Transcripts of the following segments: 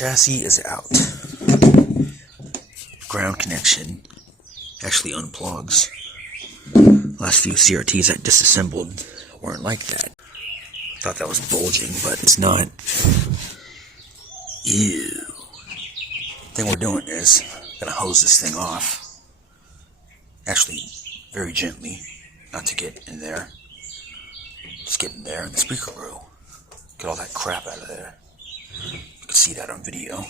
chassis is out. Ground connection actually unplugs. Last few CRTs I disassembled weren't like that. Thought that was bulging, but it's not. Ew. Thing we're doing is gonna hose this thing off. Actually, very gently, not to get in there. Just get in there in the speaker room. Get all that crap out of there. You can see that on video.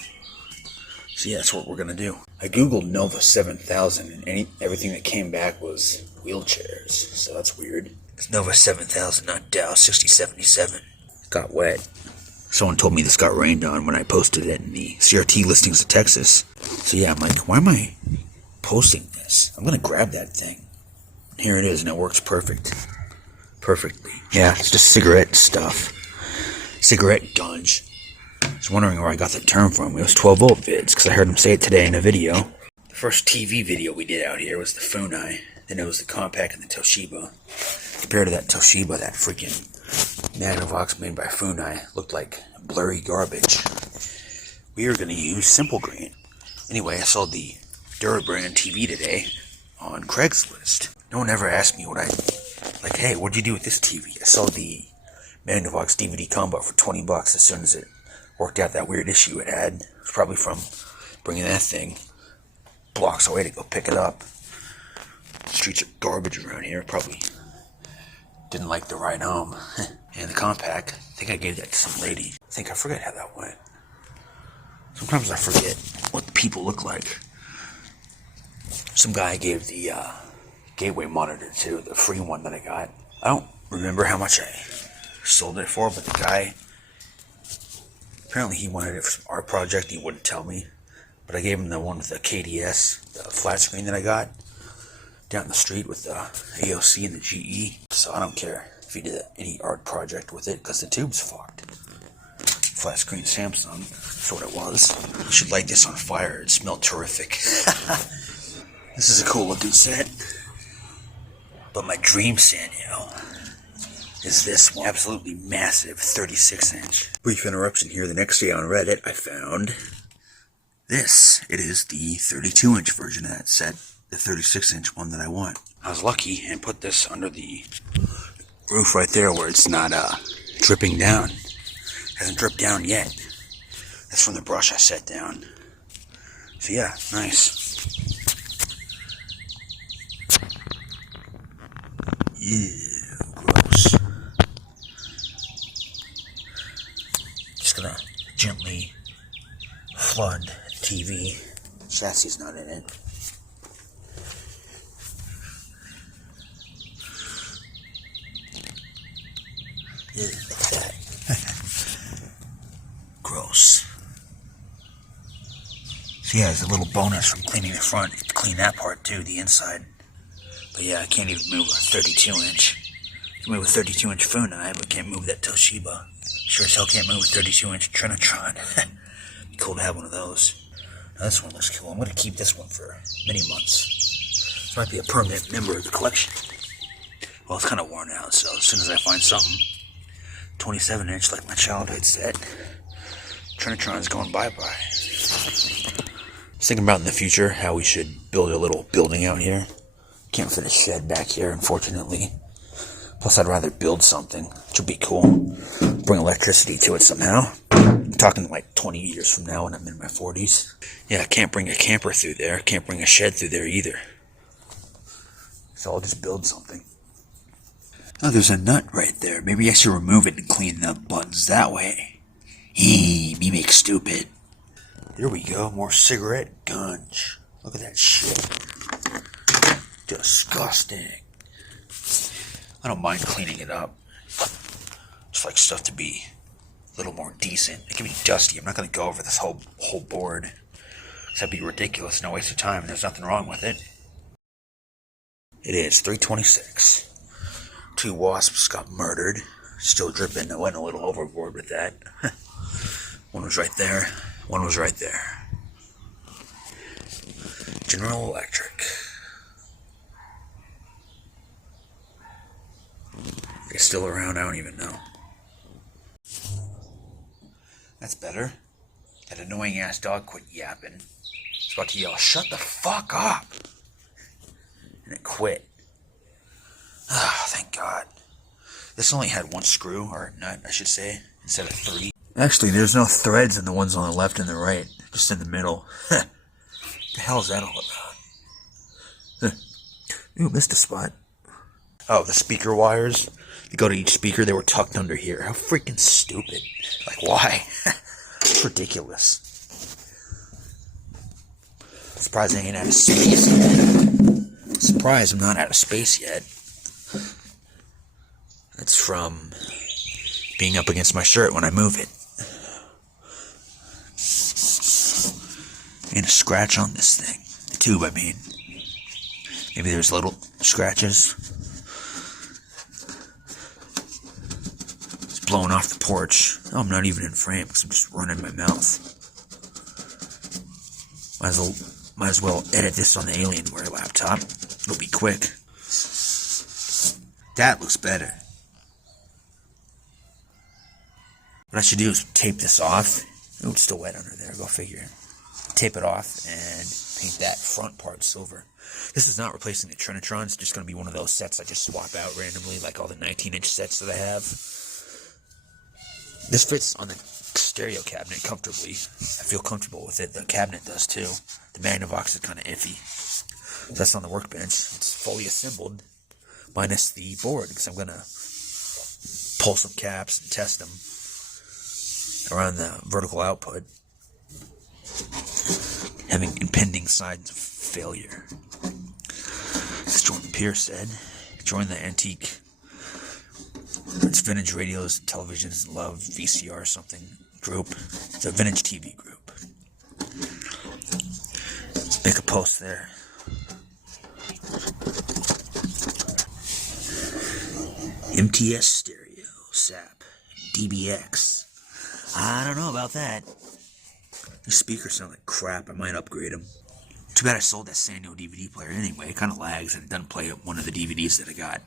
So yeah, that's what we're gonna do. I googled Nova 7000 and everything that came back was wheelchairs. So that's weird. It's Nova 7000, not Dow 6077. Got wet. Someone told me this got rained on when I posted it in the CRT listings of Texas. So yeah, I'm like, why am I posting this? I'm gonna grab that thing. Here it is, and it works perfectly. Yeah, it's just cigarette stuff. Cigarette gunge. I was wondering where I got the term from. It was 12-volt vids, because I heard him say it today in a video. The first TV video we did out here was the Funai. Then it was the Compact and the Toshiba. Compared to that Toshiba, that freaking Magnavox made by Funai looked like blurry garbage. We are going to use Simple Green. Anyway, I saw the Durabrand TV today on Craigslist. No one ever asked me like, hey, what'd you do with this TV? I saw the Magnavox DVD combo for 20 bucks as soon as it worked out that weird issue it had. It was probably from bringing that thing blocks away to go pick it up. Streets are garbage around here. Probably didn't like the ride home. And the Compact, I think I gave that to some lady. I forget how that went. Sometimes I forget what the people look like. Some guy gave the gateway monitor to, the free one that I got. I don't remember how much I sold it for, but the guy, apparently he wanted it for some art project. He wouldn't tell me, but I gave him the one with the KDS, the flat screen that I got down the street with the AOC and the GE. So I don't care if he did any art project with it, because the tube's fucked. Flat screen Samsung, that's what it was. You should light this on fire. It smelled terrific. This is a cool looking set. But my dream Sanyo is this one. Absolutely massive 36-inch. Brief interruption here. The next day on Reddit, I found this. It is the 32-inch version of that set. The 36-inch one that I want. I was lucky and put this under the roof right there where it's not dripping down. Hasn't dripped down yet. That's from the brush I set down. So yeah, nice. Ew, gross. Just gonna gently flood the TV. Chassis not in it. Ew, look at that. Gross. So yeah, there's a little bonus from cleaning the front. You have to clean that part too, the inside. But yeah, I can't even move a 32-inch. I can move a 32-inch Funai, but can't move that Toshiba. Sure as hell can't move a 32-inch Trinitron. Be cool to have one of those. Now this one looks cool. I'm going to keep this one for many months. This might be a permanent member of the collection. Well, it's kind of worn out, so as soon as I find something 27-inch like my childhood set, Trinitron's going bye-bye. I was thinking about in the future how we should build a little building out here. Can't fit a shed back here, unfortunately. Plus, I'd rather build something, which would be cool. Bring electricity to it somehow. I'm talking like 20 years from now when I'm in my 40s. Yeah, I can't bring a camper through there. Can't bring a shed through there either. So I'll just build something. Oh, there's a nut right there. Maybe I should remove it and clean the buttons that way. Me make stupid. Here we go, more cigarette gunge. Look at that shit. Disgusting. I don't mind cleaning it up. Just like stuff to be a little more decent. It can be dusty. I'm not going to go over this whole board. That'd be ridiculous. No waste of time. There's nothing wrong with it. It is 3:26. 2 wasps got murdered. Still dripping. I went a little overboard with that. One was right there. One was right there. General Electric. Are they still around? I don't even know. That's better. That annoying ass dog quit yapping. It's about to yell, "Shut the fuck up!" And it quit. Ah, thank God. This only had one screw, or nut, I should say, instead of 3. Actually, there's no threads in the ones on the left and the right, just in the middle. What the hell is that all about? Ooh, missed a spot. Oh, the speaker wires. You go to each speaker, they were tucked under here. How freaking stupid. Like, why? It's ridiculous. Surprised I ain't out of space yet. Surprised I'm not out of space yet. That's from being up against my shirt when I move it. And a scratch on this thing. The tube, I mean. Maybe there's little scratches. It's blowing off the porch. Oh, I'm not even in frame because I'm just running my mouth. Might as well edit this on the Alienware laptop. It'll be quick. That looks better. What I should do is tape this off. Oh, it's still wet under there. Go figure. Tape it off and paint that front part silver. This is not replacing the Trinitron. It's just going to be one of those sets I just swap out randomly, like all the 19-inch sets that I have. This fits on the stereo cabinet comfortably. I feel comfortable with it. The cabinet does too. The Magnavox is kind of iffy. So that's on the workbench. It's fully assembled, minus the board, because I'm going to pull some caps and test them around the vertical output, having impending signs of failure. As Jordan Pierce said, join the antique, it's vintage radios, televisions, love, VCR something group. It's a vintage TV group. Make a post there. MTS stereo, SAP, DBX. I don't know about that. The speakers sound like crap. I might upgrade them. Too bad I sold that Sanyo DVD player anyway. It kind of lags and it doesn't play one of the DVDs that I got.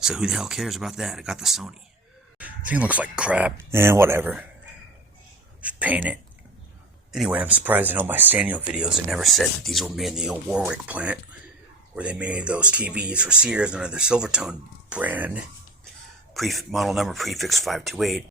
So who the hell cares about that? I got the Sony. Thing looks like crap. Whatever. Just paint it. Anyway, I'm surprised in all my Sanyo videos it never said that these were made in the old Warwick plant, where they made those TVs for Sears under the Silvertone brand. Model number prefix 528.